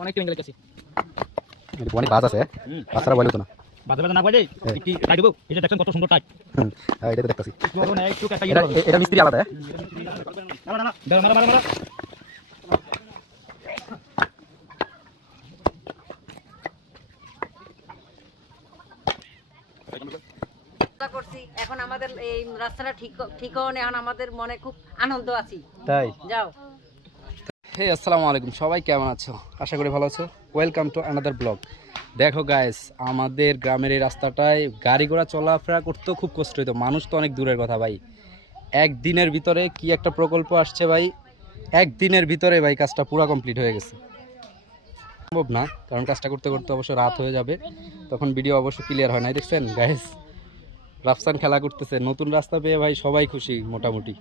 অনেক ট্রেন গেলে কাছে অনেক বাজ আছে। বাচ্চারা বলে তো না। না বাজে কি টাই দেবো এটা দেখছেন কত সুন্দর টাই হুম, হ্যাঁ, এটা তো দেখতেছি। না এটা মিস্ত্রি আলাদা হ্যাঁ? দাঁড়া মারা মারা মারা চেষ্টা করছি। এখন আমাদের এই রাস্তাটা ঠিক ঠিক হওয়ানে এখন আমাদের মনে খুব আনন্দ আছি। তাই? যাও। হে আসসালামু আলাইকুম। সবাই কেমন আছো? আশা করি ভালো আছো। ওয়েলকাম টু ব্লগ দেখো গাইস আমাদের গ্রামের এই রাস্তাটায় গাড়ি ঘোড়া চলাফেরা করতেও খুব কষ্ট হইতো। মানুষ তো অনেক দূরের কথা ভাই। একদিনের ভিতরে কি একটা প্রকল্প আসছে ভাই? একদিনের ভিতরে ভাই কাজটা পুরো কমপ্লিট হয়ে গেছে। সম্ভব না কারণ কাজটা করতে করতে অবশ্য রাত হয়ে যাবে। তখন ভিডিও অবশ্য ক্লিয়ার হয় নাই দেখছেন গাইস রাফসান খেলা করতেছে। নতুন রাস্তা পেয়ে ভাই সবাই খুশি মোটামুটি।